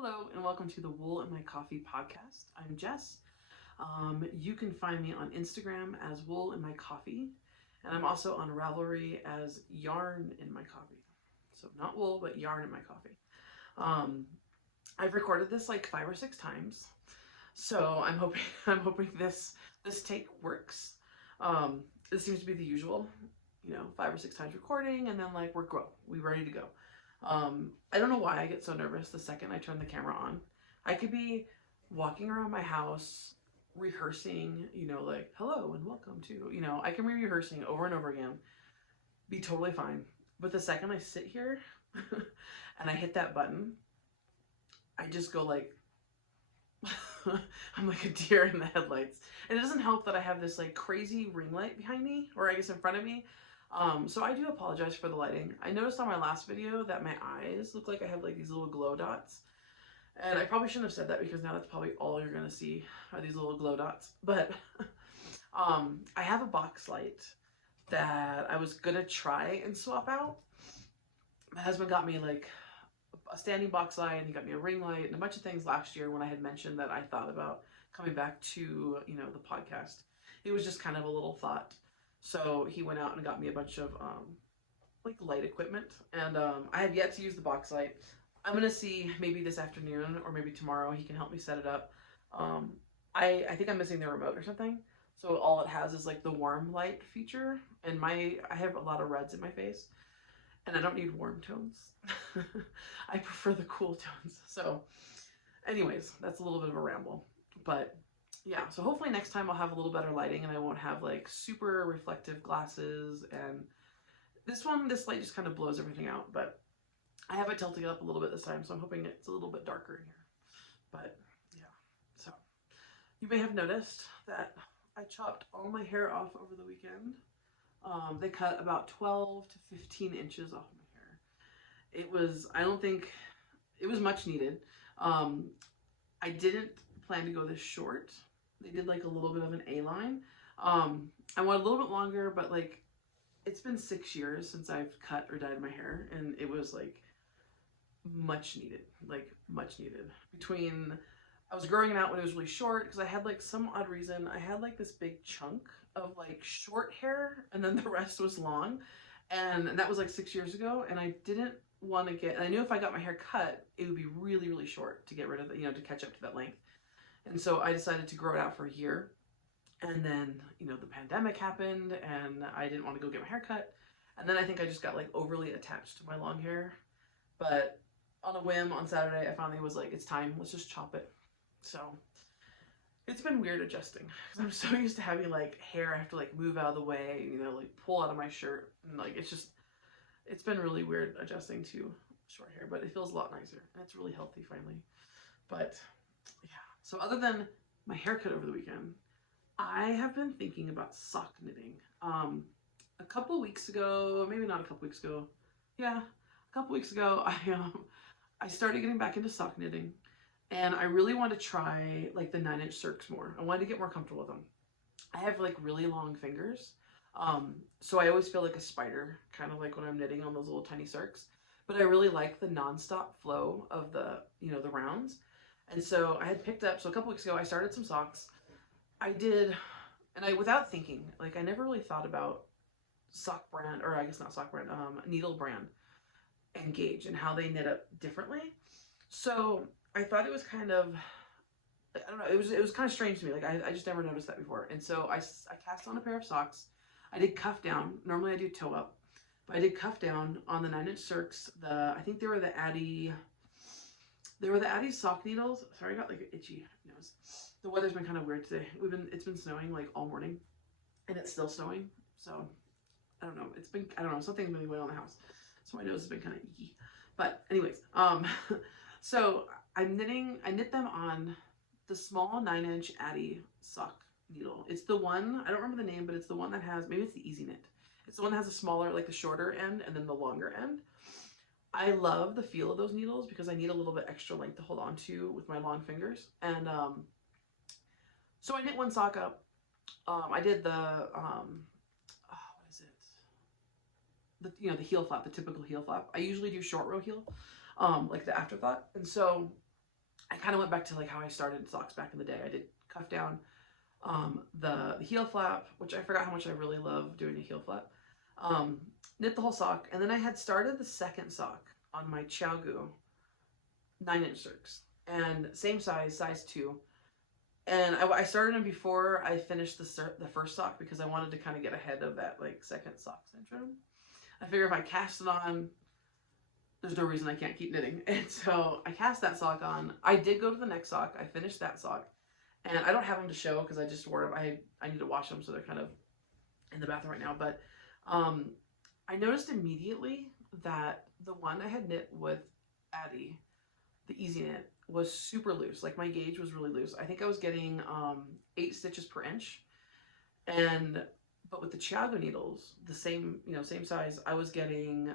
Hello and welcome to the Wool in My Coffee podcast. I'm Jess. You can find me on Instagram as Wool in My Coffee, and I'm also on Ravelry as Yarn in My Coffee. So not wool, but yarn in my coffee. I've recorded this like 5 or 6 times, so I'm hoping this take works. This seems to be the usual, 5 or 6 times recording, and then like we ready to go. I don't know why I get so nervous the second I turn the camera on. I could be walking around my house rehearsing, like hello and welcome to, I can be rehearsing over and over again, be totally fine. But the second I sit here and I hit that button, I just go like, I'm like a deer in the headlights. And it doesn't help that I have this like crazy ring light behind me, or I guess in front of me. So I do apologize for the lighting. I noticed on my last video that my eyes look like I have like these little glow dots. And I probably shouldn't have said that because now that's probably all you're gonna see are these little glow dots. But I have a box light that I was gonna try and swap out. My husband got me like a standing box light, and he got me a ring light and a bunch of things last year when I had mentioned that I thought about coming back to, the podcast. It was just kind of a little thought. So he went out and got me a bunch of like light equipment, and I have yet to use the box light. I'm gonna see maybe this afternoon or maybe tomorrow he can help me set it up. I think I'm missing the remote or something, so all it has is like the warm light feature, and I have a lot of reds in my face, and I don't need warm tones. I prefer the cool tones. So anyways, that's a little bit of a ramble, but yeah, so hopefully next time I'll have a little better lighting and I won't have like super reflective glasses. And this light just kind of blows everything out, but I have it tilting up a little bit this time, so I'm hoping it's a little bit darker in here. But yeah, so you may have noticed that I chopped all my hair off over the weekend. They cut about 12 to 15 inches off my hair. I don't think, it was much needed. I didn't plan to go this short. They did like a little bit of an A-line. I want a little bit longer, but like it's been 6 years since I've cut or dyed my hair, and it was like much needed. I was growing it out when it was really short because I had like some odd reason I had like this big chunk of like short hair, and then the rest was long, and that was like 6 years ago, and I didn't want to I knew if I got my hair cut it would be really, really short to get rid of it, to catch up to that length. And so I decided to grow it out for a year. And then, the pandemic happened and I didn't want to go get my hair cut. And then I think I just got like overly attached to my long hair. But on a whim on Saturday, I finally was like, it's time, let's just chop it. So it's been weird adjusting because I'm so used to having like hair I have to like move out of the way, like pull out of my shirt. And like, it's been really weird adjusting to short hair, but it feels a lot nicer and it's really healthy finally. But yeah. So other than my haircut over the weekend, I have been thinking about sock knitting. A couple weeks ago, maybe not a couple weeks ago, yeah, a couple weeks ago, I started getting back into sock knitting, and I really want to try like the 9-inch circs more. I wanted to get more comfortable with them. I have like really long fingers, so I always feel like a spider, kind of like when I'm knitting on those little tiny circs. But I really like the non-stop flow of the rounds. And so I had picked up, so a couple weeks ago, I started some socks. Without thinking, like I never really thought about sock brand, or I guess not sock brand, needle brand and Gauge and how they knit up differently. So I thought it was kind of, I don't know, it was kind of strange to me. Like I just never noticed that before. And so I cast on a pair of socks. I did cuff down. Normally I do toe up, but I did cuff down on the 9-inch circs. I think they were the Addy sock needles. Sorry, I got like an itchy nose. The weather's been kind of weird today. It's been snowing like all morning, and it's still snowing. So I don't know. Something's been going on in the house. So my nose has been kind of icky. But anyways, so I knit them on the small 9-inch Addy sock needle. It's the one, I don't remember the name, but it's the one that has, maybe it's the Easy Knit. It's the one that has a smaller, like the shorter end and then the longer end. I love the feel of those needles because I need a little bit extra length to hold on to with my long fingers. And so I knit one sock up. I did the, what is it? The heel flap, the typical heel flap. I usually do short row heel, like the afterthought. And so I kind of went back to like how I started socks back in the day. I did cuff down, the heel flap, which I forgot how much I really love doing a heel flap. Knit the whole sock, and then I had started the second sock on my Xiaogu 9-inch circs, and same size, size 2. And I started them before I finished the first sock because I wanted to kind of get ahead of that like second sock syndrome. I figure if I cast it on, there's no reason I can't keep knitting. And so I cast that sock on. I did go to the next sock. I finished that sock. And I don't have them to show because I just wore them. I need to wash them, so they're kind of in the bathroom right now. But I noticed immediately that the one I had knit with Addie, the Easy Knit, was super loose. Like my gauge was really loose. I think I was getting 8 stitches per inch. But with the Xiaogu needles, the same, same size, I was getting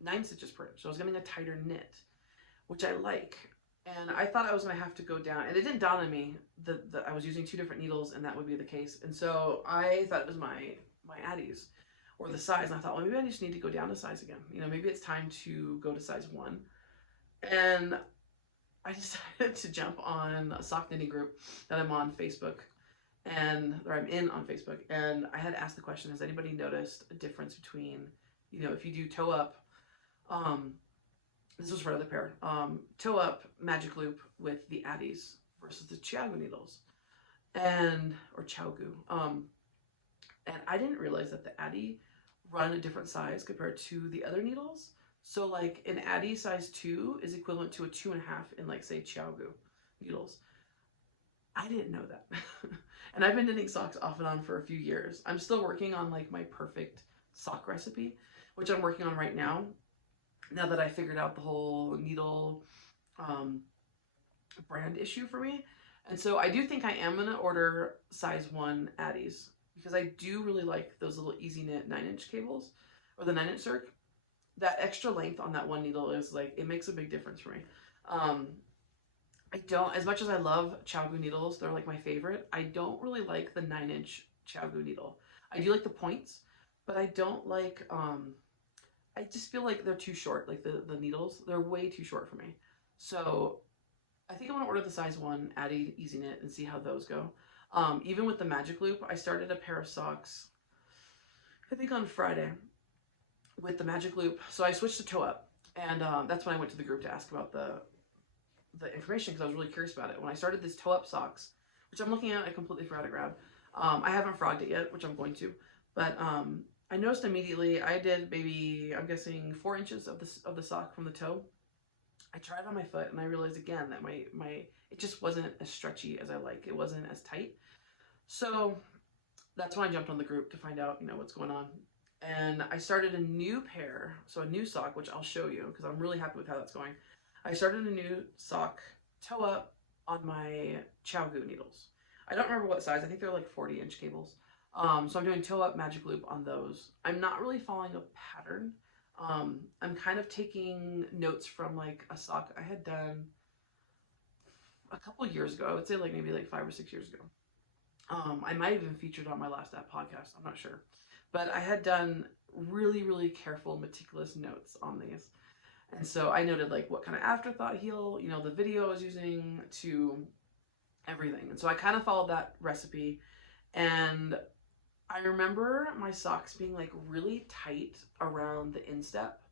9 stitches per inch. So I was getting a tighter knit, which I like. And I thought I was going to have to go down, and it didn't dawn on me that I was using 2 different needles and that would be the case. And so I thought it was my Addie's or the size. And I thought, well, maybe I just need to go down a size again. Maybe it's time to go to size 1. And I decided to jump on a sock knitting group that I'm on Facebook, or I'm in on Facebook. And I had asked the question, has anybody noticed a difference between, if you do toe up, this was for another pair, toe up magic loop with the Addies versus the Xiaogu needles, or Xiaogu. And I didn't realize that the Addie run a different size compared to the other needles. So like an Addie size 2 is equivalent to a 2.5 in like say Xiaogu needles. I didn't know that. And I've been knitting socks off and on for a few years. I'm still working on like my perfect sock recipe, which I'm working on right now. Now that I figured out the whole needle brand issue for me. And so I do think I am going to order size 1 Addies because I do really like those little Easy Knit 9-inch cables, or the 9-inch circ. That extra length on that one needle is like, it makes a big difference for me. I don't, as much as I love Xiaogu needles, they're like my favorite, I don't really like the 9-inch Xiaogu needle. I do like the points, but I don't like, I just feel like they're too short, like the needles, they're way too short for me. So I think I'm gonna order the size 1 Addie Easy Knit and see how those go. Even with the magic loop, I started a pair of socks, I think on Friday, with the magic loop. So I switched to toe up, and that's when I went to the group to ask about the information because I was really curious about it. When I started this toe up socks, which I'm looking at, I completely forgot to grab. I haven't frogged it yet, which I'm going to, but I noticed immediately I did maybe, I'm guessing 4 inches of the sock from the toe. I tried on my foot and I realized again that it just wasn't as stretchy as I like. It wasn't as tight. So that's when I jumped on the group to find out, what's going on. And I started a new pair, so a new sock, which I'll show you because I'm really happy with how that's going. I started a new sock toe up on my Xiaogu needles. I don't remember what size. I think they're like 40-inch cables. So I'm doing toe up magic loop on those. I'm not really following a pattern. I'm kind of taking notes from like a sock I had done a couple years ago. I would say like maybe like 5 or 6 years ago. I might have even featured on my last app podcast. I'm not sure. But I had done really, really careful, meticulous notes on these. And so I noted like what kind of afterthought heel, the video I was using, to everything. And so I kind of followed that recipe. And I remember my socks being like really tight around the instep.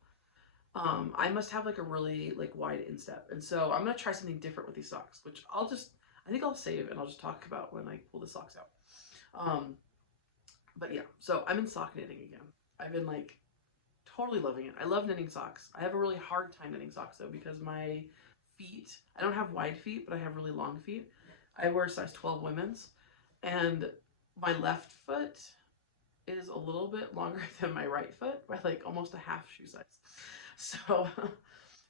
I must have like a really like wide instep. And so I'm going to try something different with these socks, which I think I'll save and I'll just talk about when I pull the socks out. But yeah, so I'm in sock knitting again. I've been like totally loving it. I love knitting socks. I have a really hard time knitting socks though because my feet, I don't have wide feet, but I have really long feet. I wear size 12 women's, and my left foot is a little bit longer than my right foot by like almost a half shoe size. So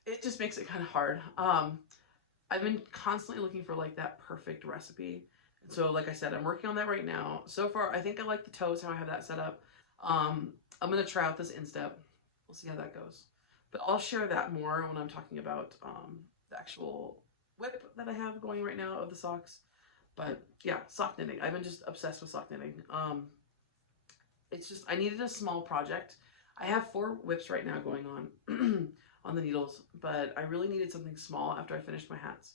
it just makes it kind of hard. I've been constantly looking for like that perfect recipe. And so like I said, I'm working on that right now. So far, I think I like the toes, how I have that set up. I'm going to try out this instep. We'll see how that goes. But I'll share that more when I'm talking about the actual whip that I have going right now of the socks. But yeah, sock knitting. I've been just obsessed with sock knitting. It's just, I needed a small project. I have 4 whips right now going on on the needles, but I really needed something small after I finished my hats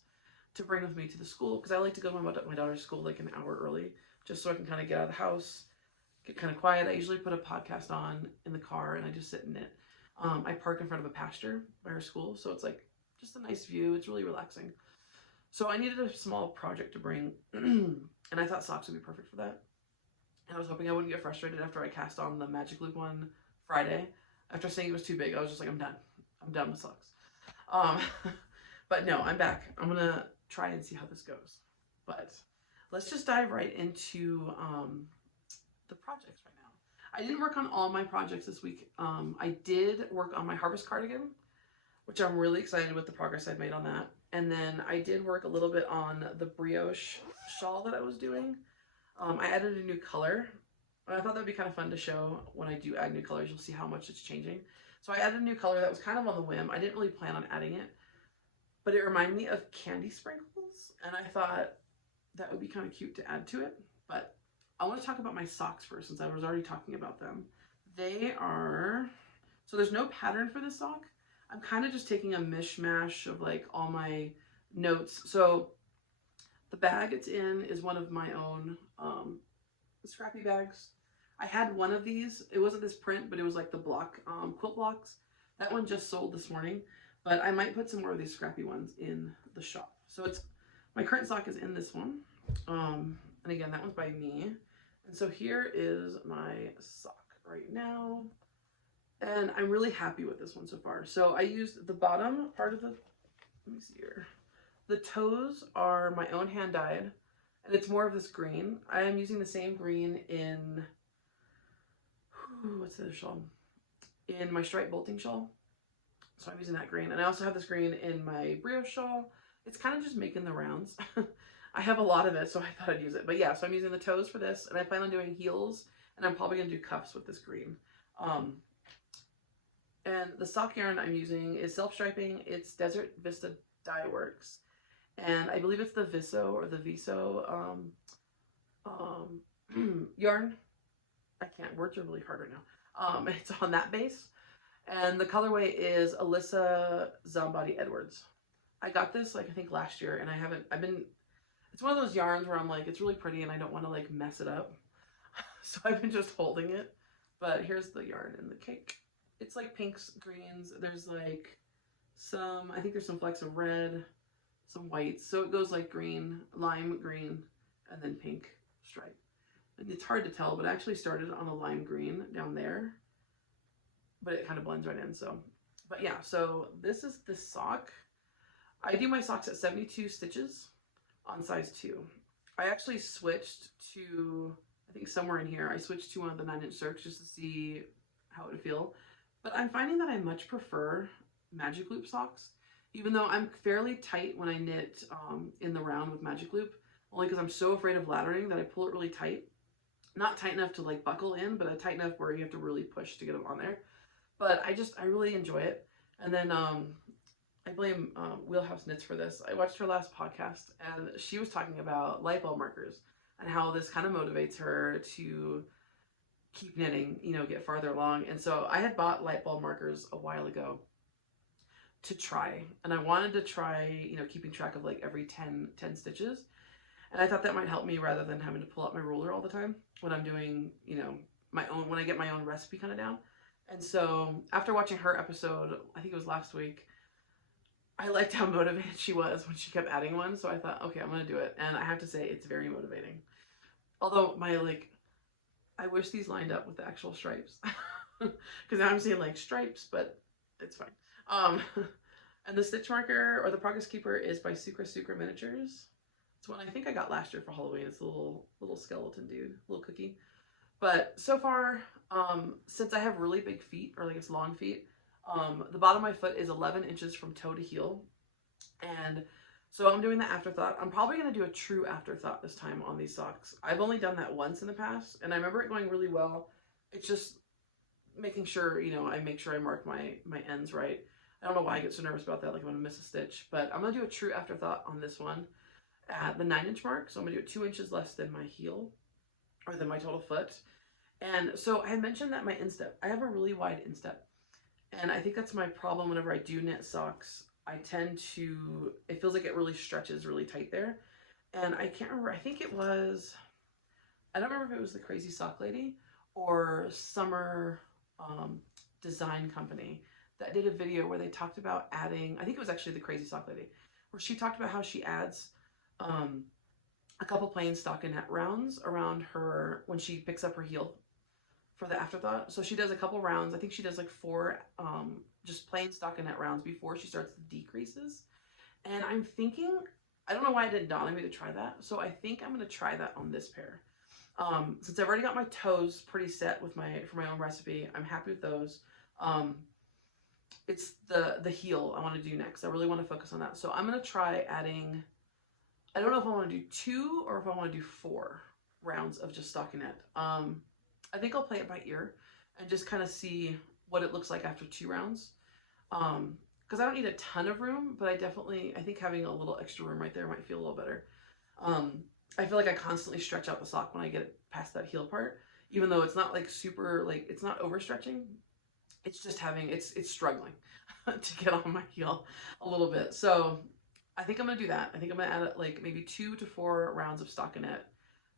to bring with me to the school, because I like to go to my daughter's school like an hour early, just so I can kind of get out of the house, get kind of quiet. I usually put a podcast on in the car and I just sit in it. I park in front of a pasture by her school, so it's like just a nice view. It's really relaxing. So I needed a small project to bring, and I thought socks would be perfect for that. And I was hoping I wouldn't get frustrated after I cast on the Magic Loop one Friday. After saying it was too big, I was just like, I'm done. I'm done with socks. But no, I'm back. I'm gonna try and see how this goes. But let's just dive right into the projects right now. I didn't work on all my projects this week. I did work on my harvest cardigan, which I'm really excited with the progress I've made on that. And then I did work a little bit on the brioche shawl that I was doing. I added a new color, and I thought that'd be kind of fun to show when I do add new colors. You'll see how much it's changing. So I added a new color that was kind of on the whim. I didn't really plan on adding it, but it reminded me of candy sprinkles, and I thought that would be kind of cute to add to it. But I want to talk about my socks first, since I was already talking about them. They are, so there's no pattern for this sock. I'm kind of just taking a mishmash of like all my notes. So the bag it's in is one of my own scrappy bags. I had one of these. It wasn't this print, but it was like the block quilt blocks. That one just sold this morning, but I might put some more of these scrappy ones in the shop. So it's, my current sock is in this one. And again, that one's by me. And so here is my sock right now. And I'm really happy with this one so far. So I used the bottom part of the, let me see here. The toes are my own hand dyed, and it's more of this green. I am using the same green in, what's the other shawl? In my striped bolting shawl. So I'm using that green. And I also have this green in my brioche shawl. It's kind of just making the rounds. I have a lot of it, so I thought I'd use it. But yeah, so I'm using the toes for this, and I plan on doing heels, and I'm probably gonna do cuffs with this green. And the sock yarn I'm using is self-striping. It's Desert Vista Dye Works. And I believe it's the Viso or the Viso yarn. I can't, words are really hard right now. It's on that base. And the colorway is Alyssa Zambati Edwards. I got this like I think last year, and it's one of those yarns where I'm like, it's really pretty and I don't want to like mess it up. So I've been just holding it. But here's the yarn in the cake. It's like pinks, greens. There's like some, I think there's some flecks of red, some whites. So it goes like green, lime green, and then pink stripe. And it's hard to tell, but I actually started on a lime green down there, but it kind of blends right in. So, but yeah, so this is the sock. I do my socks at 72 stitches on size 2. I actually switched to, I think somewhere in here, I switched to one of the 9-inch circs just to see how it would feel. But I'm finding that I much prefer Magic Loop socks, even though I'm fairly tight when I knit in the round with Magic Loop, only because I'm so afraid of laddering that I pull it really tight. Not tight enough to like buckle in, but tight enough where you have to really push to get them on there. But I really enjoy it. And then I blame Wheelhouse Knits for this. I watched her last podcast, and she was talking about light bulb markers and how this kind of motivates her to keep knitting, you know, get farther along. And so I had bought light bulb markers a while ago to try, and I wanted to try, you know, keeping track of like every 10 stitches. And I thought that might help me rather than having to pull out my ruler all the time when I'm doing, you know, my own, when I get my own recipe kind of down. And so after watching her episode, I think it was last week, I liked how motivated she was when she kept adding one. So I thought, okay, I'm going to do it. And I have to say, it's very motivating. Although my, like, I wish these lined up with the actual stripes. Because now I'm seeing like stripes, but it's fine. And the stitch marker or the progress keeper is by Sucra Miniatures. It's one I think I got last year for Halloween. It's a little skeleton dude, little cookie. But so far, since I have really big feet, or like it's long feet, the bottom of my foot is 11 inches from toe to heel. And so I'm doing the afterthought. I'm probably going to do a true afterthought this time on these socks. I've only done that once in the past, and I remember it going really well. It's just making sure, you know, I make sure I mark my ends right. I don't know why I get so nervous about that, like I'm going to miss a stitch. But I'm going to do a true afterthought on this one at the 9-inch mark. So I'm going to do it 2 inches less than my heel, or than my total foot. And so I had mentioned that my instep, I have a really wide instep. And I think that's my problem whenever I do knit socks. I tend to, it feels like it really stretches really tight there. And I can't remember, I think it was, I don't remember if it was the Crazy Sock Lady or Summer Design Company that did a video where they talked about adding, I think it was actually the Crazy Sock Lady, where she talked about how she adds a couple plain stockinette rounds around her when she picks up her heel for the afterthought. So she does a couple rounds. I think she does like 4 just plain stockinette rounds before she starts the decreases. And I'm thinking, I don't know why it didn't dawn on me to try that. So I think I'm going to try that on this pair. Since I've already got my toes pretty set with for my own recipe, I'm happy with those. It's the heel I want to do next. I really want to focus on that. So I'm going to try adding, I don't know if I want to do 2 or if I want to do 4 rounds of just stockinette. I think I'll play it by ear and just kind of see what it looks like after 2 rounds. Because I don't need a ton of room, but I think having a little extra room right there might feel a little better. I feel like I constantly stretch out the sock when I get past that heel part, even though it's not like super, like it's not overstretching. It's just it's struggling to get on my heel a little bit. So I think I'm going to do that. I think I'm going to add like maybe 2 to 4 rounds of stockinette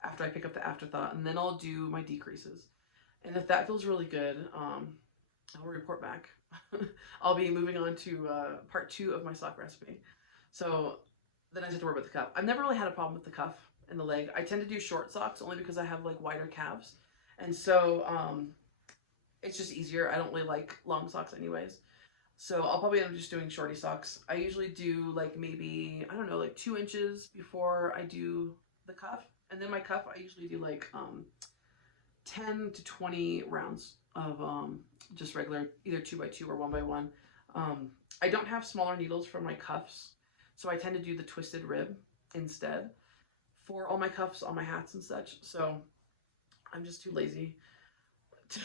after I pick up the afterthought, and then I'll do my decreases. And if that feels really good, I'll report back. I'll be moving on to part 2 of my sock recipe. So then I just have to worry about the cuff. I've never really had a problem with the cuff and the leg. I tend to do short socks only because I have like wider calves. And so it's just easier. I don't really like long socks anyways. So I'll probably end up just doing shorty socks. I usually do like maybe, I don't know, like 2 inches before I do the cuff. And then my cuff, I usually do like 10 to 20 rounds of just regular, either 2x2 or 1x1. I don't have smaller needles for my cuffs, so I tend to do the twisted rib instead for all my cuffs, all my hats and such. So I'm just too lazy to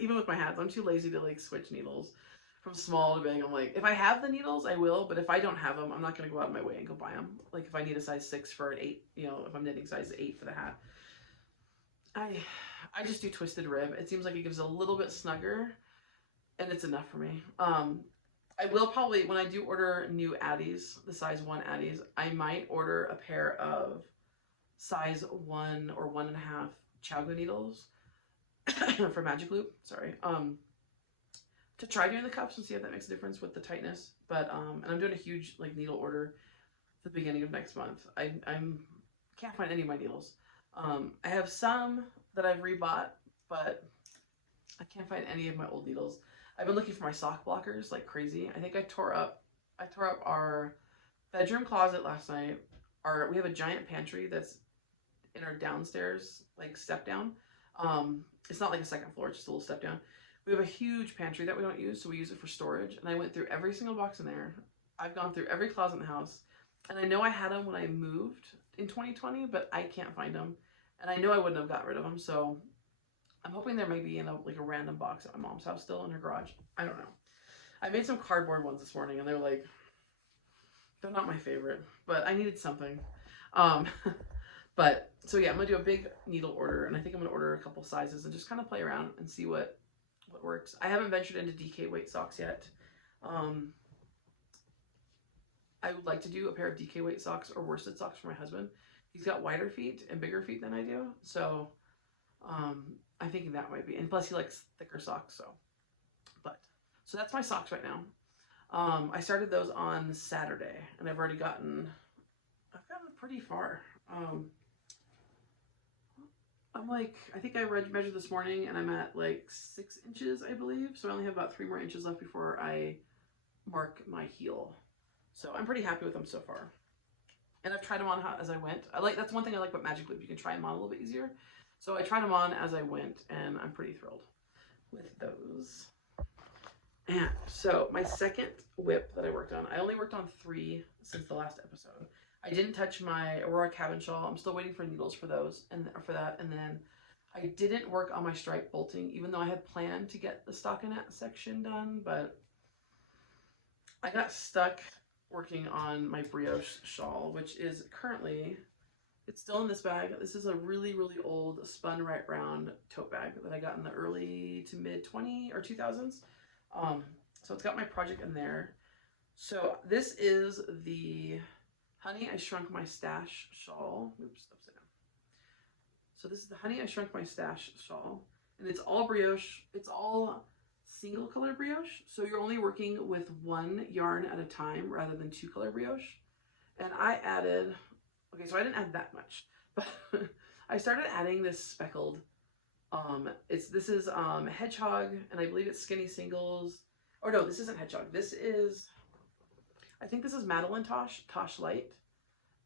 even with my hats, I'm too lazy to like switch needles from small to big. I'm like, if I have the needles, I will, but if I don't have them, I'm not going to go out of my way and go buy them. Like if I need a size 6 for an 8, you know, if I'm knitting size 8 for the hat, I just do twisted rib. It seems like it gives a little bit snugger, and it's enough for me. I will probably, when I do order new Addies, the size 1 Addies, I might order a pair of size 1 or 1.5 Chowgo needles for Magic Loop, sorry, to try doing the cuffs and see if that makes a difference with the tightness. But and I'm doing a huge like needle order at the beginning of next month. I can't find any of my needles. I have some that I've rebought, but I can't find any of my old needles. I've been looking for my sock blockers like crazy. I think I tore up our bedroom closet last night. We have a giant pantry that's in our downstairs, like step down. It's not like a second floor, it's just a little step down. We have a huge pantry that we don't use, so we use it for storage. And I went through every single box in there. I've gone through every closet in the house. And I know I had them when I moved in 2020, but I can't find them. And I know I wouldn't have got rid of them, so I'm hoping there may be in a random box at my mom's house still in her garage. I don't know. I made some cardboard ones this morning, and they're not my favorite, but I needed something. But so yeah, I'm gonna do a big needle order, and I think I'm gonna order a couple sizes and just kind of play around and see what works. I haven't ventured into DK weight socks yet. I would like to do a pair of DK weight socks or worsted socks for my husband. He's got wider feet and bigger feet than I do, so I'm thinking that might be, and plus he likes thicker socks, so that's my socks right now. I started those on Saturday, and I've gotten pretty far. I'm like, I think I measured this morning, and I'm at like 6 inches, I believe, so I only have about 3 more inches left before I mark my heel. So I'm pretty happy with them so far. And I've tried them on as I went. That's one thing I like about Magic Loop. You can try them on a little bit easier. So I tried them on as I went, and I'm pretty thrilled with those. And so my second whip that I worked on, I only worked on 3 since the last episode. I didn't touch my Aurora cabin shawl. I'm still waiting for needles for those and for that. And then I didn't work on my stripe bolting, even though I had planned to get the stockinette section done, but I got stuck working on my brioche shawl, which is currently, it's still in this bag. This is a really, really old spun right round tote bag that I got in the early to mid 2000s. So it's got my project in there. So this is the Honey I Shrunk My Stash shawl. Oops, upside down. So this is the Honey I Shrunk My Stash shawl, and it's all brioche. It's all single color brioche. So you're only working with one yarn at a time rather than 2 color brioche. And I added, okay, so I didn't add that much, but I started adding this speckled. This is Hedgehog, and I believe it's Skinny Singles. Or no, this isn't Hedgehog. This is, I think this is Madeline Tosh Light.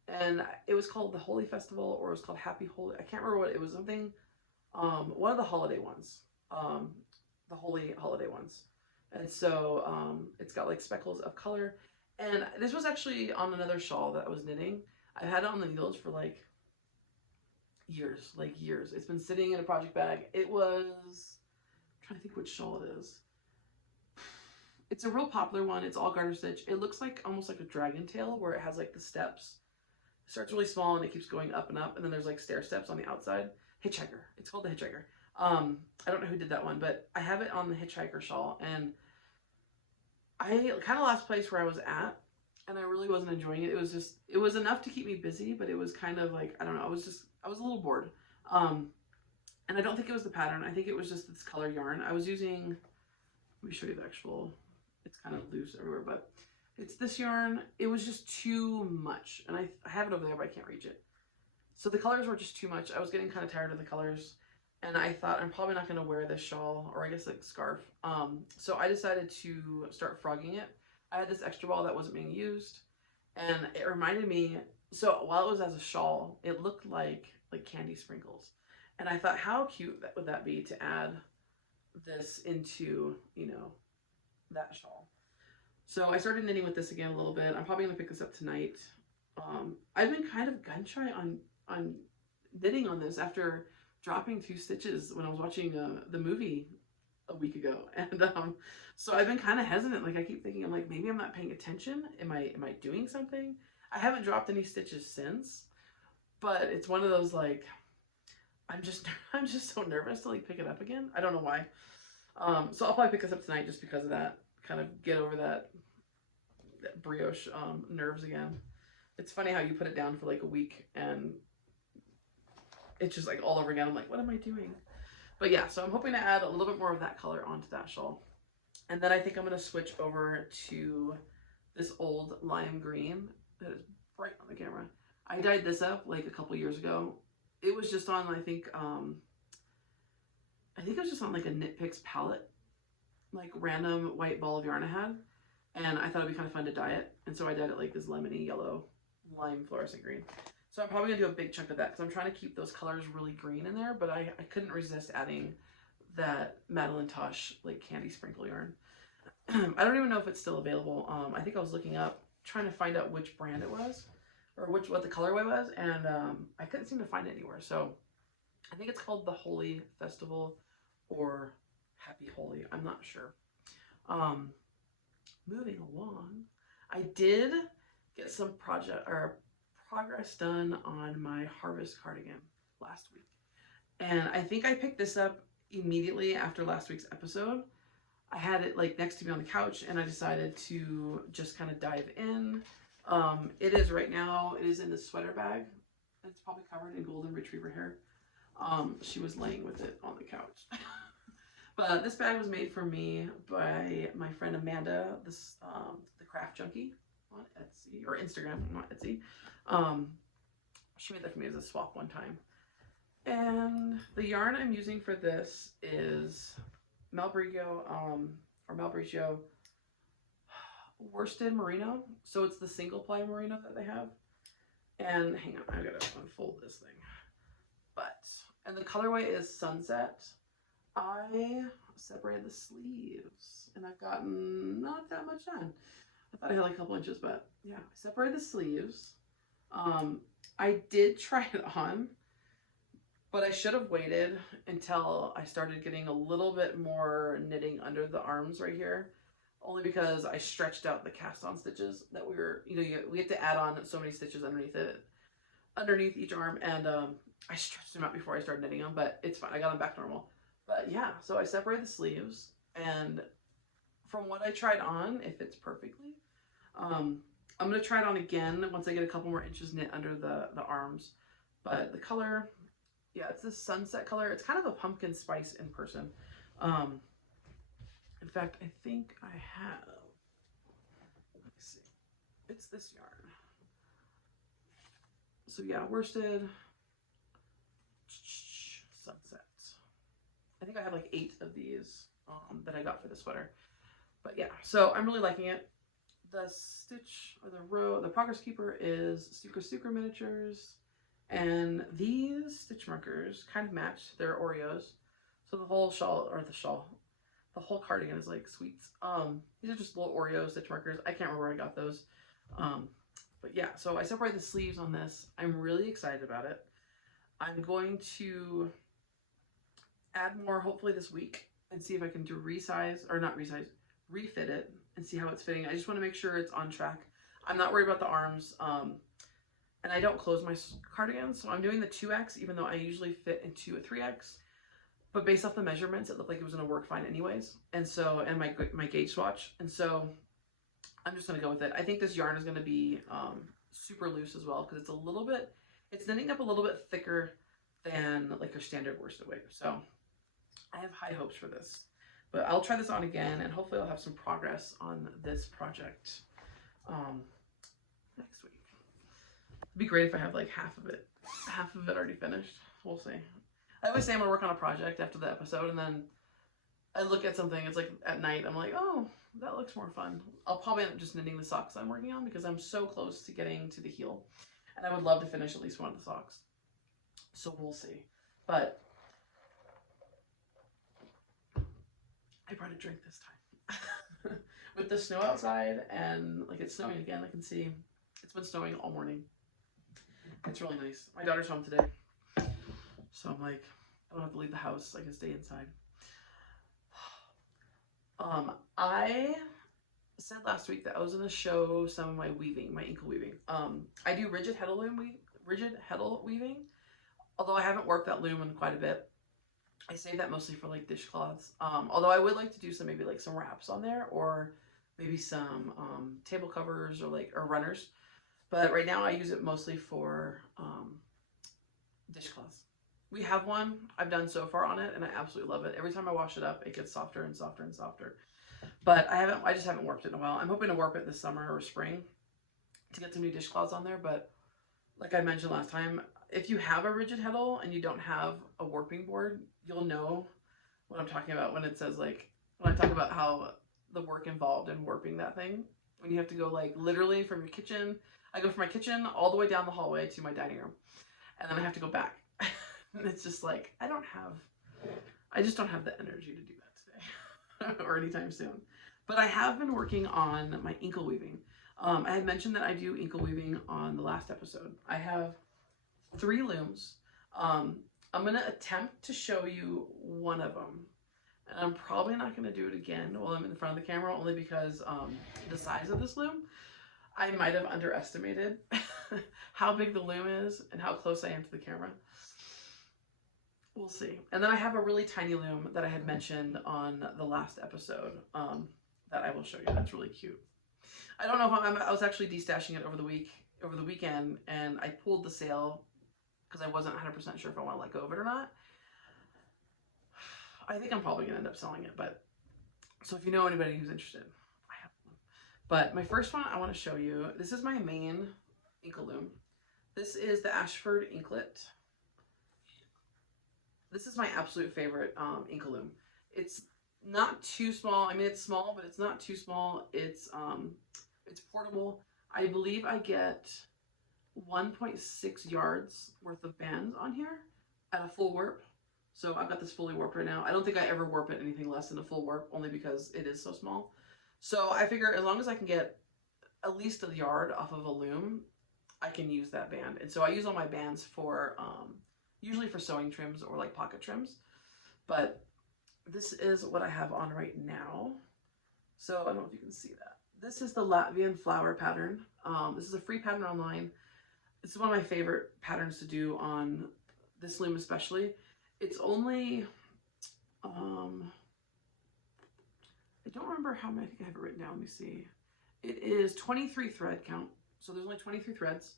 And it was called the Holy Festival, or it was called Happy Holy. I can't remember what it was. Something, one of the holiday ones, the holy holiday ones. And so it's got like speckles of color. And this was actually on another shawl that I was knitting. I've had it on the needles for like years, It's been sitting in a project bag. It was, I'm trying to think which shawl it is. It's a real popular one. It's all garter stitch. It looks like almost like a dragon tail, where it has like the steps. It starts really small and it keeps going up and up, and then there's like stair steps on the outside. Hitchhiker. It's called the Hitchhiker. I don't know who did that one, but I have it on the Hitchhiker shawl, and I kind of lost place where I was at, and I really wasn't enjoying it. It was enough to keep me busy, but it was kind of like, I don't know, I was a little bored. And I don't think it was the pattern. I think it was just this color yarn. I was using, let me show you the actual, it's kind of loose everywhere, but it's this yarn. It was just too much, and I have it over there, but I can't reach it. So the colors were just too much. I was getting kind of tired of the colors, and I thought I'm probably not going to wear this shawl, or I guess like scarf. So I decided to start frogging it. I had this extra ball that wasn't being used, and it reminded me, so while it was as a shawl, it looked like candy sprinkles. And I thought, how cute would that be to add this into, you know, that shawl. So I started knitting with this again a little bit. I'm probably going to pick this up tonight. I've been kind of gun shy on knitting on this after dropping 2 stitches when I was watching the movie a week ago. And so I've been kind of hesitant. Like, I keep thinking, I'm like, maybe I'm not paying attention. Am I doing something? I haven't dropped any stitches since, but it's one of those, like, I'm just so nervous to like pick it up again. I don't know why. So I'll probably pick this up tonight just because of that. Kind of get over that brioche nerves again. It's funny how you put it down for like a week and it's just like all over again. I'm like, what am I doing? But yeah, so I'm hoping to add a little bit more of that color onto that shawl. And then I think I'm going to switch over to this old lime green that is bright on the camera. I dyed this up like a couple years ago. It was just on, I think it was just on like a Knit Picks palette, like random white ball of yarn I had. And I thought it'd be kind of fun to dye it. And so I dyed it like this lemony yellow lime fluorescent green. So I'm probably gonna do a big chunk of that because I'm trying to keep those colors really green in there, but I couldn't resist adding that Madeline Tosh like candy sprinkle yarn. I don't even know if it's still available. I think I was looking up, trying to find out which brand it was, or what the colorway was, and I couldn't seem to find it anywhere. So I think it's called the Holy Festival or Happy Holy. I'm not sure. Moving along, I did get some progress done on my harvest cardigan last week, and I think I picked this up immediately after last week's episode. I had it like next to me on the couch, and I decided to just kind of dive in. It is right now, it is in the sweater bag. It's probably covered in golden retriever hair. She was laying with it on the couch. But this bag was made for me by my friend Amanda, the Craft Junkie on Etsy, or Instagram, not Etsy. She made that for me as a swap one time. And the yarn I'm using for this is Malbrigo worsted merino. So it's the single ply merino that they have. And hang on, I gotta unfold this thing. And the colorway is Sunset. I separated the sleeves and I've gotten not that much done. I thought I had like a couple inches, but yeah, I separated the sleeves. I did try it on, but I should have waited until I started getting a little bit more knitting under the arms right here, only because I stretched out the cast on stitches that we have to add on so many stitches underneath each arm, and I stretched them out before I started knitting them, but it's fine. I got them back normal. But yeah, so I separated the sleeves, and from what I tried on, it fits perfectly. I'm going to try it on again once I get a couple more inches knit under the arms. But the color, yeah, it's this sunset color. It's kind of a pumpkin spice in person. In fact, I think I have, let me see, it's this yarn. So yeah, worsted, sunset. I think I have like 8 of these that I got for the sweater. But yeah, so I'm really liking it. The stitch or the row, the progress keeper is Sucre miniatures, and these stitch markers kind of match. They're Oreos, so the whole shawl, or the whole cardigan is like sweets. These are just little Oreo stitch markers. I can't remember where I got those. But yeah, so I separated the sleeves on this. I'm really excited about it. I'm going to add more hopefully this week and see if I can do refit it and see how it's fitting. I just want to make sure it's on track. I'm not worried about the arms, and I don't close my cardigans, so I'm doing the 2X even though I usually fit into a 3X. But based off the measurements, it looked like it was going to work fine anyways, and so, and my gauge swatch, and so I'm just going to go with it. I think this yarn is going to be super loose as well because it's knitting up a little bit thicker than like a standard worsted weight. So I have high hopes for this. But I'll try this on again, and hopefully I'll have some progress on this project next week. It'd be great if I have like half of it already finished. We'll see. I always say I'm gonna work on a project after the episode, and then I look at something, it's like at night, I'm like, oh, that looks more fun. I'll probably end up just knitting the socks I'm working on because I'm so close to getting to the heel, and I would love to finish at least one of the socks. So we'll see. But I brought a drink this time. With the snow outside and like it's snowing again, I can see it's been snowing all morning. It's really nice. My daughter's home today, so I'm like, I don't have to leave the house. I can stay inside. I said last week that I was going to show some of my weaving, my inkle weaving. I do rigid heddle weaving, although I haven't worked that loom in quite a bit. I save that mostly for like dishcloths. Although I would like to do some, maybe like some wraps on there, or maybe some table covers or runners. But right now I use it mostly for dishcloths. We have one I've done so far on it, and I absolutely love it. Every time I wash it up, it gets softer and softer and softer. But I just haven't warped it in a while. I'm hoping to warp it this summer or spring to get some new dishcloths on there. But like I mentioned last time, if you have a rigid heddle and you don't have a warping board, you'll know what I'm talking about when it says like, when I talk about how the work involved in warping that thing. When you have to go like literally from your kitchen, I go from my kitchen all the way down the hallway to my dining room, and then I have to go back. And it's just like, I just don't have the energy to do that today or anytime soon. But I have been working on my inkle weaving. I had mentioned that I do inkle weaving on the last episode. I have 3 looms. I'm going to attempt to show you one of them. And I'm probably not going to do it again while I'm in front of the camera, only because the size of this loom, I might have underestimated how big the loom is and how close I am to the camera. We'll see. And then I have a really tiny loom that I had mentioned on the last episode that I will show you. That's really cute. I don't know if I was actually destashing it over the weekend, and I pulled the sale because I wasn't 100% sure if I want to let go of it or not. I think I'm probably going to end up selling it, but so if you know anybody who's interested, I have one. But my first one I want to show you, this is my main inkle loom. This is the Ashford Inklet. This is my absolute favorite inkle loom. It's not too small. I mean, it's small, but it's not too small. It's portable. I believe I get 1.6 yards worth of bands on here at a full warp. So I've got this fully warped right now. I don't think I ever warp it anything less than a full warp, only because it is so small. So I figure as long as I can get at least a yard off of a loom, I can use that band. And so I use all my bands for usually for sewing trims or like pocket trims. But this is what I have on right now. So I don't know if you can see that. This is the Latvian flower pattern. This is a free pattern online. It's one of my favorite patterns to do on this loom especially. It's only, I I don't remember how many, I think I have it written down, let me see. It is 23 thread count, so there's only 23 threads.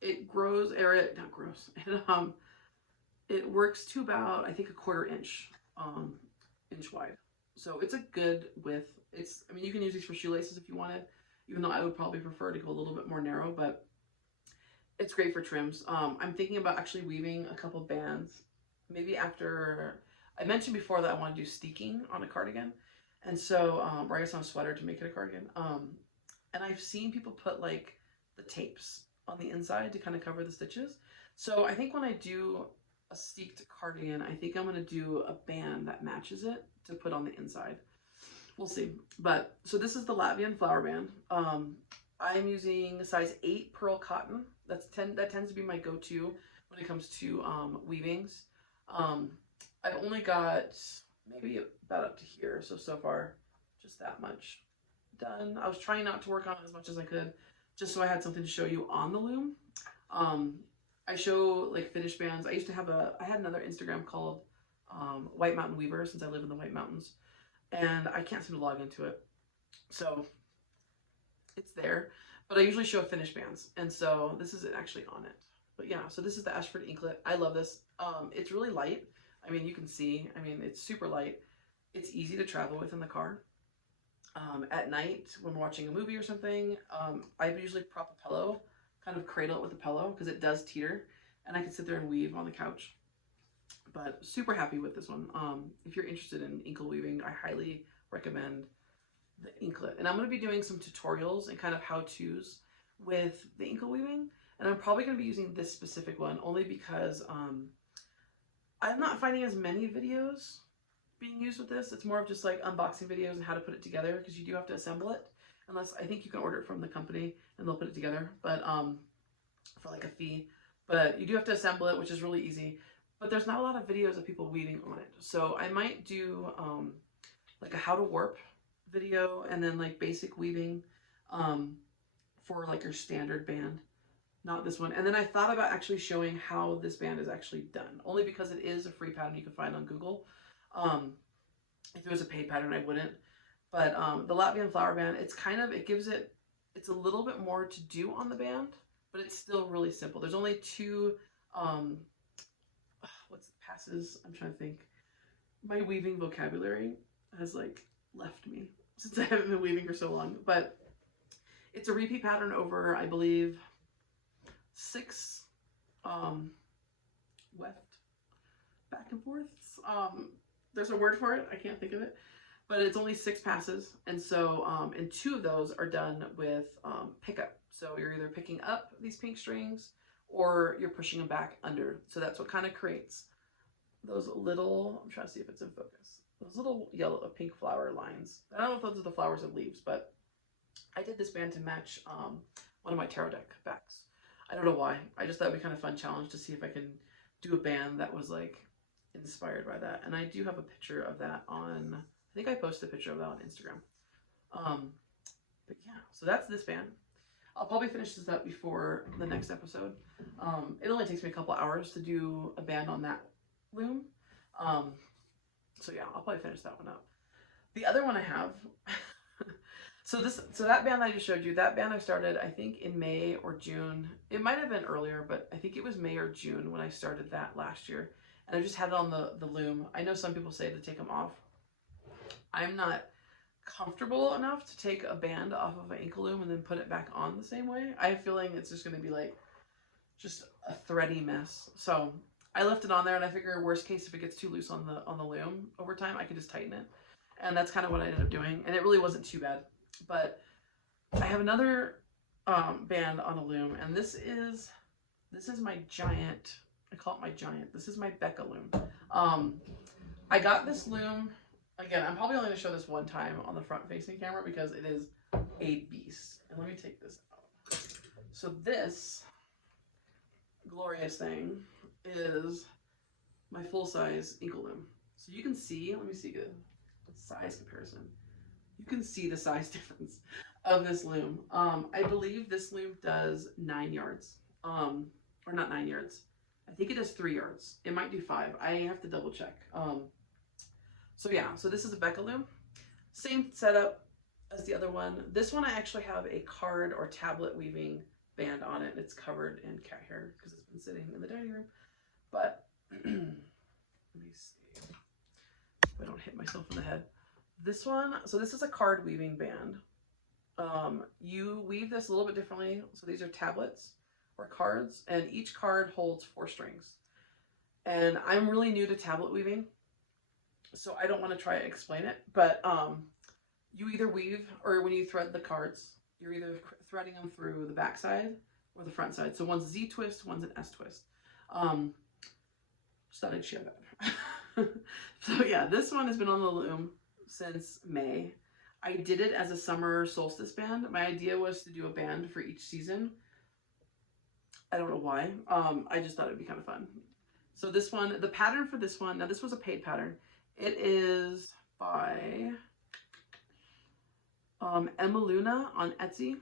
It grows, or it, not grows, it works to about, I think, a 1/4 inch, inch wide. So it's a good width. It's, I mean, you can use these for shoelaces if you wanted, even though I would probably prefer to go a little bit more narrow, but it's great for trims. I'm thinking about actually weaving a couple bands, maybe after, I mentioned before that I want to do steeking on a cardigan, and so, or I guess on a sweater to make it a cardigan. And I've seen people put like the tapes on the inside to kind of cover the stitches. So I think when I do a steeked cardigan, I think I'm going to do a band that matches it to put on the inside. We'll see. But so this is the Latvian flower band. I'm using size 8 pearl cotton. That tends to be my go-to when it comes to weavings. I've only got maybe about up to here, so far just that much done. I was trying not to work on it as much as I could, just so I had something to show you on the loom. I show like finished bands. I had another Instagram called White Mountain Weaver, since I live in the White Mountains, and I can't seem to log into it, so it's there. But I usually show finished bands, and so this is actually on it. But yeah, so this is the Ashford inklet. I love this. It's really light. I mean, you can see, I mean, it's super light. It's easy to travel with in the car. At night, when watching a movie or something, I usually prop a pillow, kind of cradle it with a pillow, because it does teeter, and I can sit there and weave on the couch. But super happy with this one. If you're interested in inkle weaving, I highly recommend the inklet. And I'm going to be doing some tutorials and kind of how-tos with the inkle weaving, and I'm probably going to be using this specific one only because I'm not finding as many videos being used with this. It's more of just like unboxing videos and how to put it together, because you do have to assemble it, unless I think you can order it from the company and they'll put it together, but for like a fee. But you do have to assemble it, which is really easy, but there's not a lot of videos of people weaving on it. So I might do like a how to warp video, and then like basic weaving for like your standard band, not this one. And then I thought about actually showing how this band is actually done, only because it is a free pattern you can find on Google. If it was a paid pattern, I wouldn't. But the Latvian flower band, it's a little bit more to do on the band, but it's still really simple. There's only 2 what's the passes? I'm trying to think. My weaving vocabulary has like left me since I haven't been weaving for so long. But it's a repeat pattern over, I believe, 6 weft back and forths. There's a word for it, I can't think of it, but it's only 6 passes, and so and 2 of those are done with pickup. So you're either picking up these pink strings or you're pushing them back under. So that's what kind of creates those little, I'm trying to see if it's in focus, those little yellow pink flower lines. I don't know if those are the flowers and leaves, but I did this band to match one of my tarot deck backs. I don't know why. I just thought it'd be kind of fun challenge to see if I can do a band that was like inspired by that. And I do have a picture of that on, I think I posted a picture of that on Instagram. But yeah, so that's this band. I'll probably finish this up before the next episode. It only takes me a couple hours to do a band on that loom. So yeah, I'll probably finish that one up. The other one I have, so that band I just showed you, that band I started, I think in May or June. It might have been earlier, but I think it was May or June when I started that last year. And I just had it on the loom. I know some people say to take them off. I'm not comfortable enough to take a band off of an inkle loom and then put it back on the same way. I have a feeling it's just going to be like just a thready mess. So I left it on there, and I figure worst case, if it gets too loose on the loom over time, I can just tighten it. And that's kind of what I ended up doing, and it really wasn't too bad. But I have another band on a loom, and this is my giant. I call it my giant. This is my Becca Loom. I got this loom, again, I'm probably only going to show this one time on the front facing camera because it is a beast. And let me take this out. So this glorious thing is my full size inkle loom. So you can see, let me see the size comparison. You can see the size difference of this loom. I believe this loom does 9 yards, or not 9 yards. I think it does 3 yards. It might do 5. I have to double check. So yeah, so this is a Becca loom. Same setup as the other one. This one I actually have a card or tablet weaving band on it. It's covered in cat hair because it's been sitting in the dining room. But let me see if I don't hit myself in the head. This one, so this is a card weaving band. You weave this a little bit differently. So these are tablets or cards, and each card holds 4 strings. And I'm really new to tablet weaving, so I don't want to try to explain it, but you either weave, or when you thread the cards, you're either threading them through the back side or the front side. So one's a Z twist, one's an S twist. Just thought I'd share that. So yeah, this one has been on the loom since May. I did it as a summer solstice band. My idea was to do a band for each season. I don't know why. I just thought it'd be kind of fun. So this one, the pattern for this one, now this was a paid pattern. It is by Emma Luna on Etsy.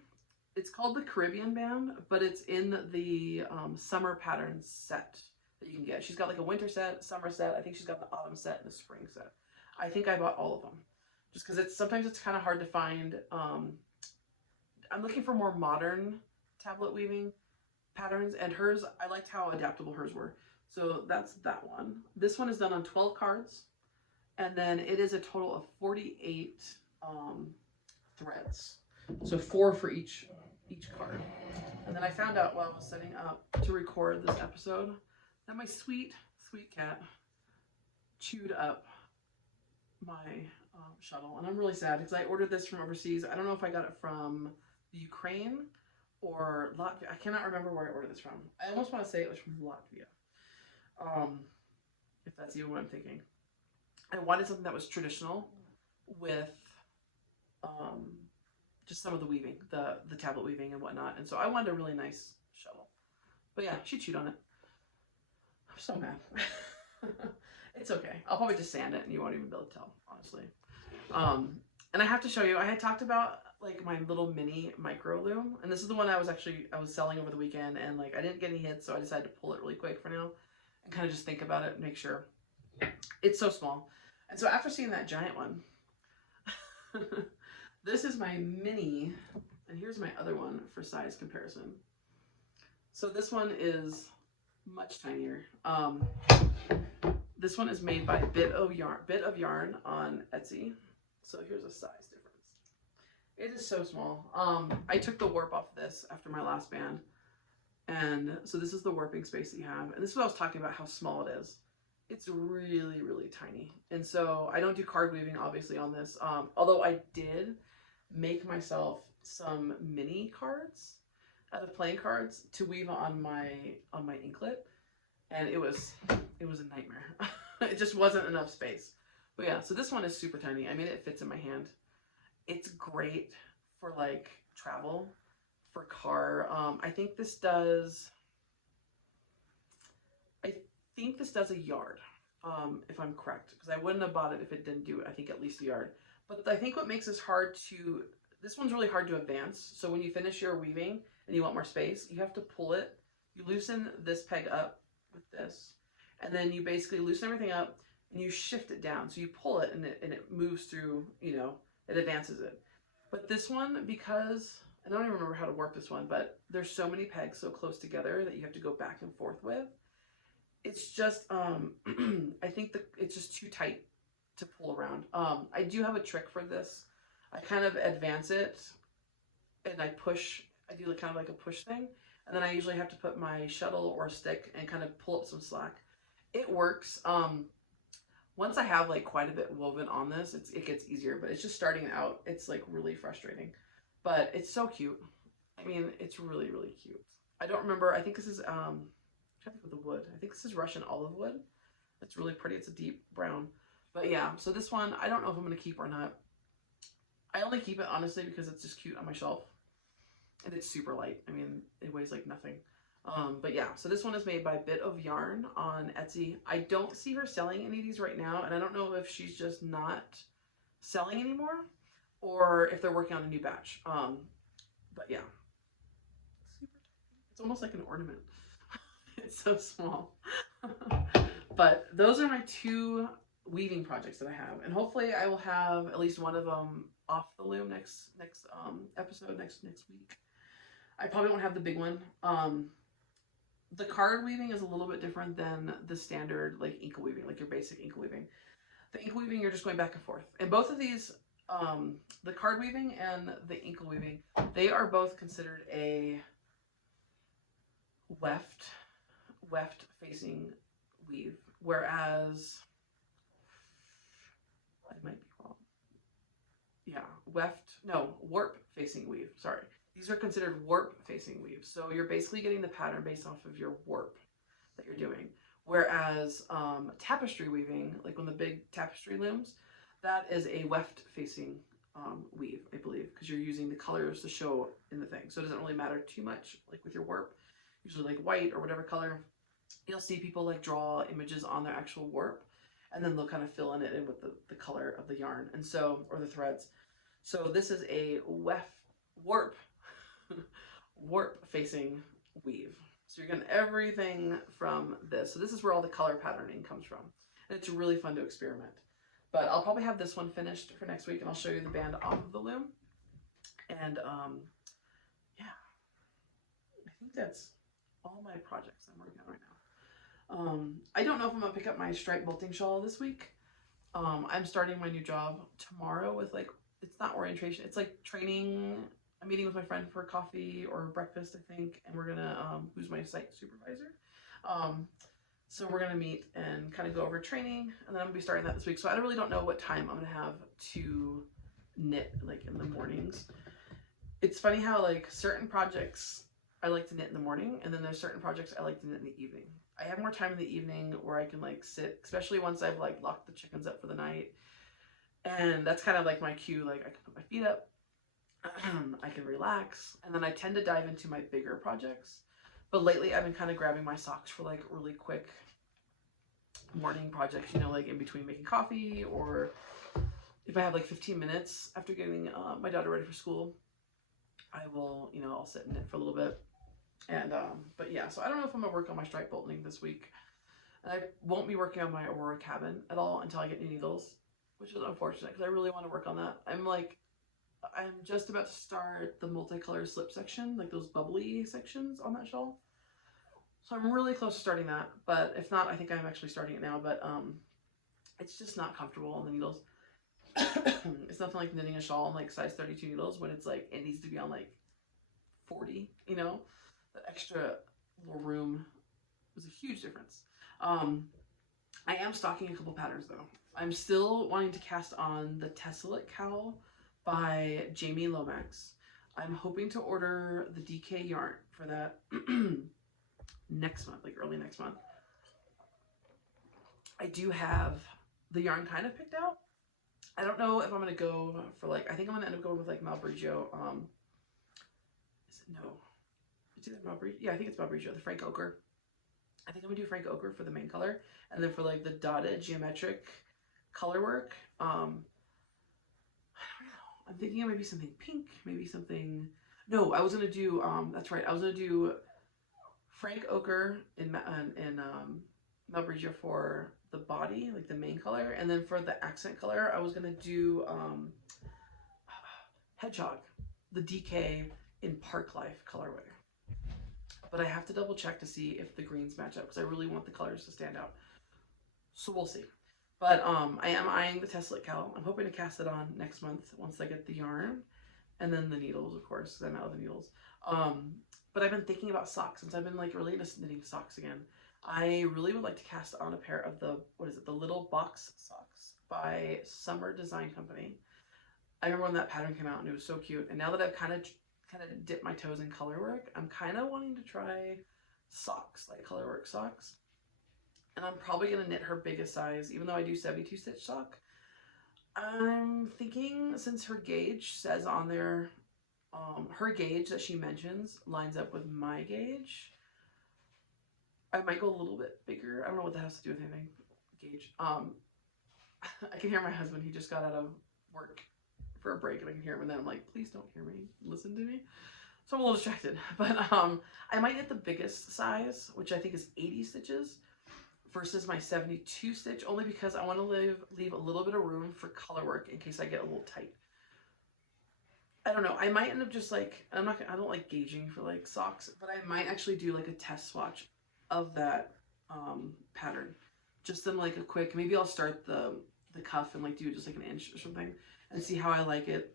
It's called the Caribbean band, but it's in the summer pattern set that you can get. She's got like a winter set, summer set. I think she's got the autumn set and the spring set. I think I bought all of them just because sometimes it's kind of hard to find. I'm looking for more modern tablet weaving patterns, and hers, I liked how adaptable hers were. So that's that one. This one is done on 12 cards, and then it is a total of 48 threads. So 4 for each card. And then I found out while I was setting up to record this episode that my sweet, sweet cat chewed up my shuttle. And I'm really sad because I ordered this from overseas. I don't know if I got it from the Ukraine or Latvia. I cannot remember where I ordered this from. I almost want to say it was from Latvia. If that's even what I'm thinking. I wanted something that was traditional with just some of the weaving, the tablet weaving and whatnot. And so I wanted a really nice shuttle. But yeah, she chewed on it. I'm so mad. It's okay. I'll probably just sand it and you won't even be able to tell, honestly. And I have to show you, I had talked about like my little mini micro loom, and this is the one I was selling over the weekend, and like I didn't get any hits, so I decided to pull it really quick for now and kind of just think about it and make sure. It's so small. And so after seeing that giant one, this is my mini, and here's my other one for size comparison. So this one is much tinier. This one is made by Bit of Yarn on Etsy. So here's a size difference. It is so small. I took the warp off this after my last band. And so this is the warping space that you have. And this is what I was talking about, how small it is. It's really, really tiny. And so I don't do card weaving, obviously, on this. Although I did make myself some mini cards out of playing cards to weave on my inklet. And it was a nightmare. It just wasn't enough space. But yeah, so this one is super tiny. I mean, it fits in my hand. It's great for like travel, for car. I think this does a yard, if I'm correct, because I wouldn't have bought it if it didn't do, I think, at least a yard. But I think what makes this this one's really hard to advance. So when you finish your weaving and you want more space, you have to pull it. You loosen this peg up with this, and then you basically loosen everything up and you shift it down. So you pull it and it moves through, you know, it advances it. But this one, because I don't even remember how to work this one, but there's so many pegs so close together that you have to go back and forth with. It's just, I think that it's just too tight to pull around. I do have a trick for this. I kind of advance it and I do kind of like a push thing. And then I usually have to put my shuttle or stick and kind of pull up some slack. It works. Once I have like quite a bit woven on this, it gets easier, but it's just starting out. It's like really frustrating, but it's so cute. I mean, it's really, really cute. I don't remember. I think this is, I'm trying to think of the wood. I think this is Russian olive wood. It's really pretty. It's a deep brown. But yeah, so this one, I don't know if I'm going to keep or not. I only keep it, honestly, because it's just cute on my shelf. And it's super light. I mean, it weighs like nothing. But yeah, so this one is made by Bit of Yarn on Etsy. I don't see her selling any of these right now, and I don't know if she's just not selling anymore or if they're working on a new batch. But yeah, super tiny. It's almost like an ornament. It's so small. But those are my two weaving projects that I have, and hopefully I will have at least one of them off the loom next episode next week. I probably won't have the big one. The card weaving is a little bit different than the standard like inkle weaving, like your basic inkle weaving. The inkle weaving, you're just going back and forth, and both of these, the card weaving and the inkle weaving, they are both considered a weft facing weave, whereas I might be wrong. Yeah, warp facing weave. Sorry. These are considered warp facing weaves. So you're basically getting the pattern based off of your warp that you're doing. Whereas tapestry weaving, like when the big tapestry looms, that is a weft facing weave, I believe, because you're using the colors to show in the thing. So it doesn't really matter too much, like with your warp, usually like white or whatever color. You'll see people like draw images on their actual warp, and then they'll kind of fill in with the color of the yarn, and so, or the threads. So this is a warp facing weave. So you're getting everything from this. So this is where all the color patterning comes from. And it's really fun to experiment. But I'll probably have this one finished for next week, and I'll show you the band off of the loom. And yeah, I think that's all my projects I'm working on right now. I don't know if I'm gonna pick up my stripe bolting shawl this week. I'm starting my new job tomorrow with like, it's not orientation, it's like training. I'm meeting with my friend for coffee or breakfast, I think, and we're gonna, who's my site supervisor. So we're gonna meet and kind of go over training, and then I'm gonna be starting that this week. So I really don't know what time I'm gonna have to knit, like in the mornings. It's funny how like certain projects I like to knit in the morning, and then there's certain projects I like to knit in the evening. I have more time in the evening where I can like sit, especially once I've like locked the chickens up for the night. And that's kind of like my cue, like I can put my feet up, I can relax, and then I tend to dive into my bigger projects. But lately I've been kind of grabbing my socks for like really quick morning projects, you know, like in between making coffee, or if I have like 15 minutes after getting my daughter ready for school, I will, you know, I'll sit and knit for a little bit. And but yeah, so I don't know if I'm gonna work on my stripe bolting this week. And I won't be working on my Aurora cabin at all until I get new needles, which is unfortunate because I really want to work on that. I'm just about to start the multicolor slip section, like those bubbly sections on that shawl. So I'm really close to starting that, but if not, I think I'm actually starting it now. But it's just not comfortable on the needles. It's nothing like knitting a shawl on like size 32 needles when it's like it needs to be on like 40, you know. That extra little room was a huge difference. I am stocking a couple patterns though. I'm still wanting to cast on the Tessellate Cowl by Jamie Lomax. I'm hoping to order the DK yarn for that next month, like early next month. I do have the yarn kind of picked out. I don't know if I'm gonna go for like, I think I'm gonna end up going with like Malbrigio. No, it's either Malbrigio. Yeah, I think it's Malbrigio, the Frank Ochre. I think I'm gonna do Frank Ochre for the main color, and then for like the dotted geometric color work, I don't know. I'm thinking of maybe something pink, maybe something. No, I was gonna do. That's right. I was gonna do Frank Ochre in Malbrigio for the body, like the main color, and then for the accent color, I was gonna do Hedgehog, the DK in Park Life colorway. But I have to double check to see if the greens match up because I really want the colors to stand out. So we'll see. But I am eyeing the Tessellate Cowl. I'm hoping to cast it on next month once I get the yarn. And then the needles, of course, because I'm out of the needles. But I've been thinking about socks since I've been like really into knitting socks again. I really would like to cast on a pair of the, the Little Box socks by Summer Design Company. I remember when that pattern came out and it was so cute. And now that I've kind of dipped my toes in color work, I'm kind of wanting to try socks, like color work socks. And I'm probably going to knit her biggest size, even though I do 72 stitch sock. I'm thinking, since her gauge says on there, her gauge that she mentions lines up with my gauge, I might go a little bit bigger. I don't know what that has to do with anything. Gauge. I can hear my husband. He just got out of work for a break, and I can hear him, and then I'm like, please don't hear me. Listen to me. So I'm a little distracted. But I might knit the biggest size, which I think is 80 stitches, versus my 72 stitch, only because I want to leave a little bit of room for color work in case I get a little tight. I don't know. I might end up just like, I don't like gauging for like socks, but I might actually do like a test swatch of that pattern. Just in like a quick, maybe I'll start the cuff and like do just like an inch or something and see how I like it.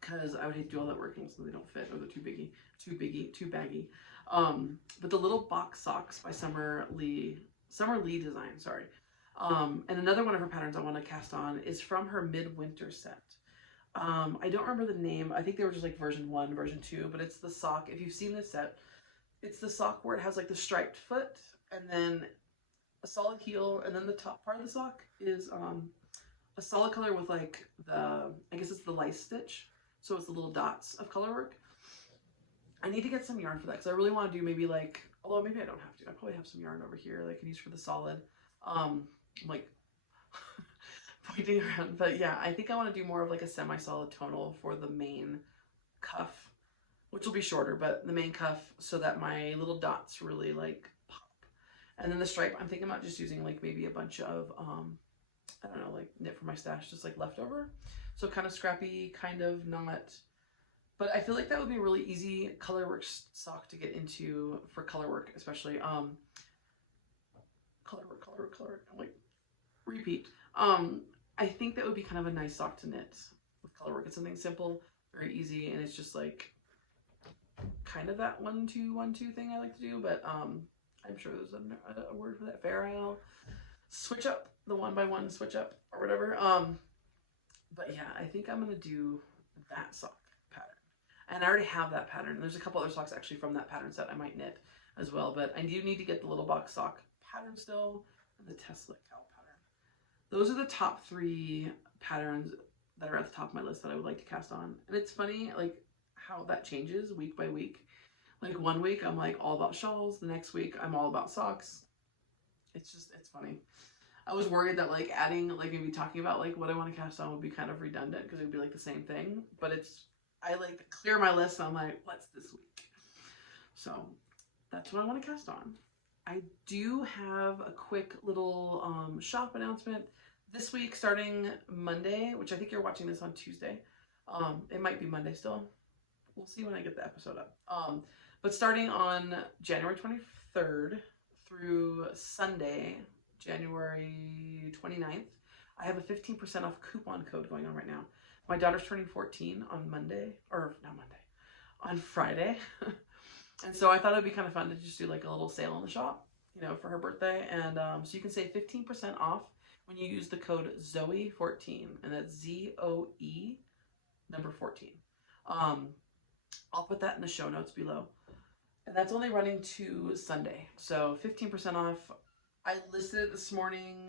Because I would hate to do all that working so they don't fit or they're too baggy. But the little box socks by Summer Lee design, sorry. And another one of her patterns I want to cast on is from her midwinter set. I don't remember the name. I think they were just like version 1, version 2, but it's the sock. If you've seen this set, it's the sock where it has like the striped foot and then a solid heel, and then the top part of the sock is a solid color with like the, I guess it's the lice stitch. So it's the little dots of color work. I need to get some yarn for that because I really want to do maybe like, although maybe I don't have to. I probably have some yarn over here that I can use for the solid. I'm like pointing around, but yeah, I think I want to do more of like a semi-solid tonal for the main cuff, which will be shorter, but the main cuff so that my little dots really like pop. And then the stripe, I'm thinking about just using like maybe a bunch of, I don't know, like knit from my stash, just like leftover. So kind of scrappy, kind of not, but I feel like that would be a really easy color work sock to get into for color work, especially, color work, I'm like, repeat. I think that would be kind of a nice sock to knit with color work. It's something simple, very easy, and it's just like kind of that 1-2-1-2 thing I like to do, but I'm sure there's a word for that. Farrell switch up, the 1x1 switch up or whatever. But yeah, I think I'm gonna do that sock pattern, and I already have that pattern. There's a couple other socks actually from that pattern set I might knit as well, but I do need to get the little box sock pattern still and the Tesla cow pattern. Those are the top 3 patterns that are at the top of my list that I would like to cast on. And it's funny like how that changes week by week. Like one week I'm like all about shawls, the next week I'm all about socks. It's funny. I was worried that like adding, like maybe talking about like what I want to cast on would be kind of redundant because it would be like the same thing, but I like clear my list and I'm like, what's this week? So that's what I want to cast on. I do have a quick little shop announcement this week starting Monday, which I think you're watching this on Tuesday. It might be Monday still. We'll see when I get the episode up. But starting on January 23rd through Sunday, January 29th, I have a 15% off coupon code going on right now. My daughter's turning 14 on Monday, or not Monday, on Friday. And so I thought it'd be kind of fun to just do like a little sale in the shop, you know, for her birthday. And so you can save 15% off when you use the code ZOE14, and that's ZOE number 14. I'll put that in the show notes below. And that's only running to Sunday. So 15% off. I listed it this morning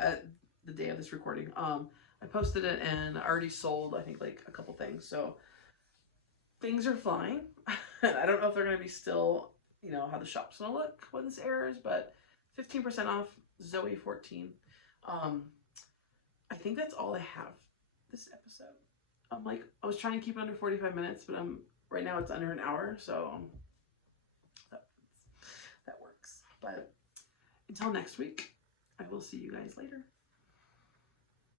at the day of this recording. I posted it and I already sold, I think, like a couple things. So things are flying. I don't know if they're going to be still, you know, how the shop's going to look when this airs, but 15% off, Zoe 14. I think that's all I have this episode. I was trying to keep it under 45 minutes, but right now it's under an hour, so that works. But until next week, I will see you guys later.